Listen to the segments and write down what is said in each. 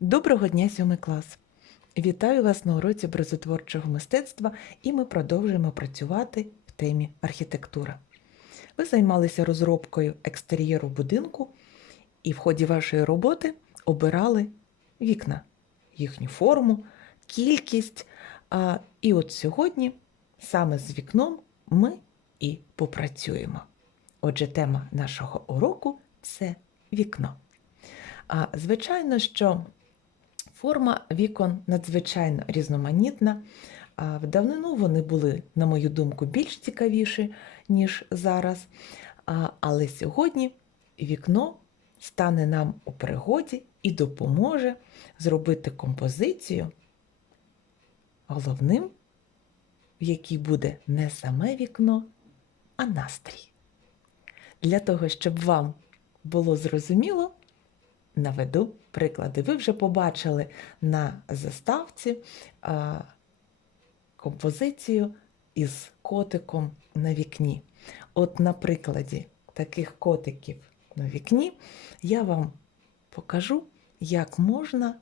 Доброго дня, сьомий клас! Вітаю вас на уроці образотворчого мистецтва і ми продовжуємо працювати в темі архітектура. Ви займалися розробкою екстер'єру будинку і в ході вашої роботи обирали вікна, їхню форму, кількість. А, і от сьогодні саме з вікном ми і попрацюємо. Отже, тема нашого уроку це вікно. А, звичайно, що форма вікон надзвичайно різноманітна. В давнину вони були, на мою думку, більш цікавіші, ніж зараз. Але сьогодні вікно стане нам у пригоді і допоможе зробити композицію головним, в якій буде не саме вікно, а настрій. Для того, щоб вам було зрозуміло, наведу приклади. Ви вже побачили на заставці композицію із котиком на вікні. От на прикладі таких котиків на вікні я вам покажу, як можна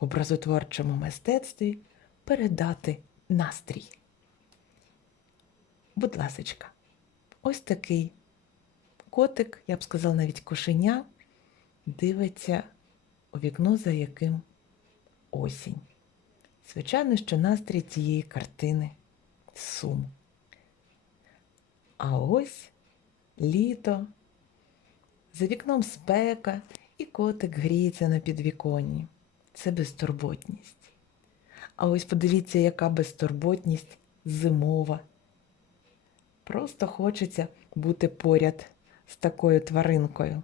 в образотворчому мистецтві передати настрій. Будь ласочка, ось такий котик, я б сказала, навіть кошеня, дивиться у вікно, за яким осінь. Звичайно, що настрій цієї картини сум. А ось літо, за вікном спека, і котик гріється на підвіконні. Це безтурботність. А ось подивіться, яка безтурботність зимова. Просто хочеться бути поряд з такою тваринкою.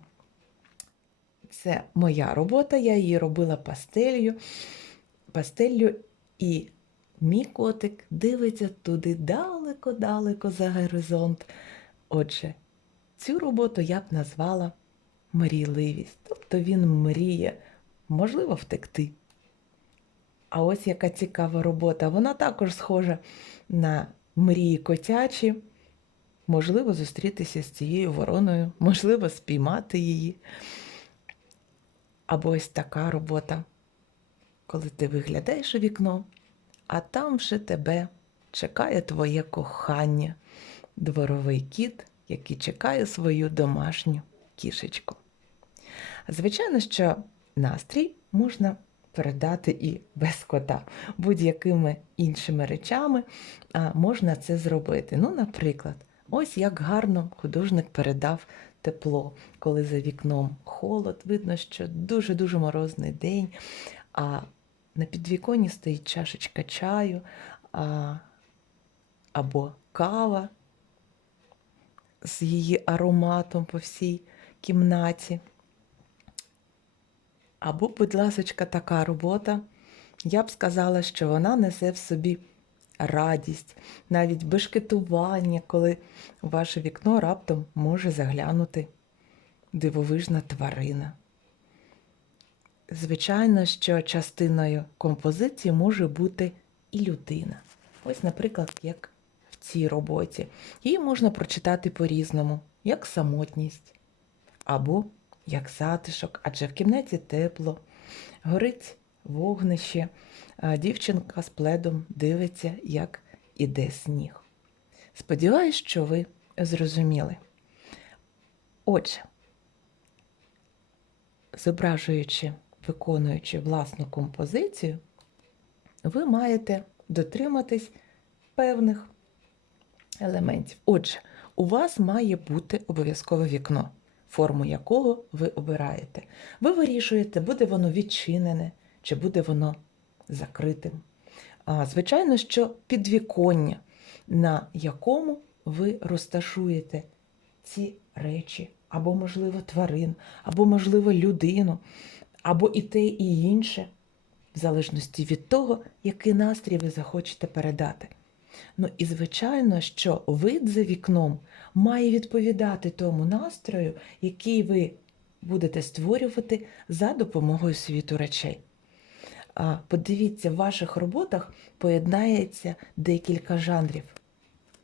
Це моя робота, я її робила пастелью, пастеллю, і мій котик дивиться туди далеко-далеко за горизонт. Отже, цю роботу я б назвала мрійливість. Тобто він мріє, можливо, втекти. А ось яка цікава робота. Вона також схожа на мрії котячі. Можливо, зустрітися з цією вороною, можливо, спіймати її. Або ось така робота, коли ти виглядаєш у вікно, а там вже тебе чекає твоє кохання, дворовий кіт, який чекає свою домашню кішечку. Звичайно, що настрій можна передати і без кота. Будь-якими іншими речами можна це зробити. Ну, наприклад, ось як гарно художник передав тепло, коли за вікном холод, видно, що дуже-дуже морозний день, а на підвіконні стоїть чашечка чаю а, або кава з її ароматом по всій кімнаті. Або, будь ласочка, така робота, я б сказала, що вона несе в собі радість, навіть бешкетування, коли ваше вікно раптом може заглянути дивовижна тварина. Звичайно, що частиною композиції може бути і людина. Ось, наприклад, як в цій роботі. Її можна прочитати по-різному, як самотність або як затишок, адже в кімнаті тепло, горить вогнище, дівчинка з пледом дивиться, як іде сніг. Сподіваюсь, що ви зрозуміли. Отже, зображуючи, виконуючи власну композицію, ви маєте дотриматись певних елементів. Отже, у вас має бути обов'язкове вікно форму якого ви обираєте. Ви вирішуєте, буде воно відчинене чи буде воно закритим. Звичайно, що підвіконня, на якому ви розташуєте ці речі, або, можливо, тварин, або, можливо, людину, або і те, і інше, в залежності від того, який настрій ви захочете передати. Ну і звичайно, що вид за вікном має відповідати тому настрою, який ви будете створювати за допомогою світу речей. Подивіться, в ваших роботах поєднається декілька жанрів.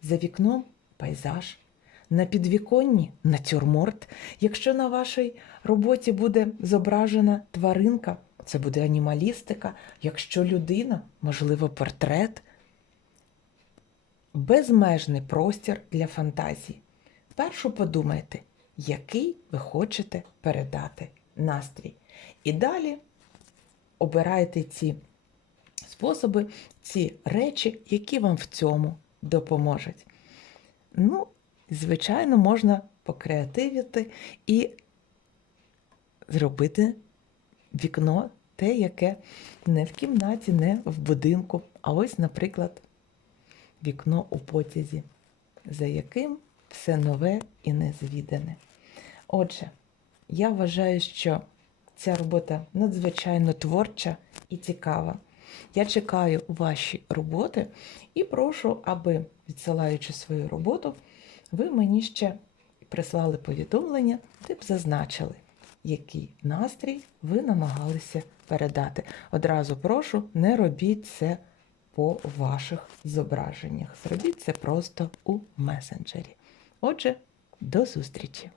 За вікном пейзаж, на підвіконні натюрморт. Якщо на вашій роботі буде зображена тваринка, це буде анімалістика. Якщо людина, можливо, портрет, безмежний простір для фантазії. Першу подумайте, який ви хочете передати настрій. І далі обирайте ці способи, ці речі, які вам в цьому допоможуть. Ну, звичайно, можна покреативити і зробити вікно те, яке не в кімнаті, не в будинку, а ось, наприклад, вікно у потязі, за яким все нове і незвідане. Отже, я вважаю, що ця робота надзвичайно творча і цікава. Я чекаю ваші роботи і прошу, аби, відсилаючи свою роботу, ви мені ще прислали повідомлення, де б зазначили, який настрій ви намагалися передати. Одразу прошу, не робіть це по ваших зображеннях. Зробіть це просто у месенджері. Отже, до зустрічі!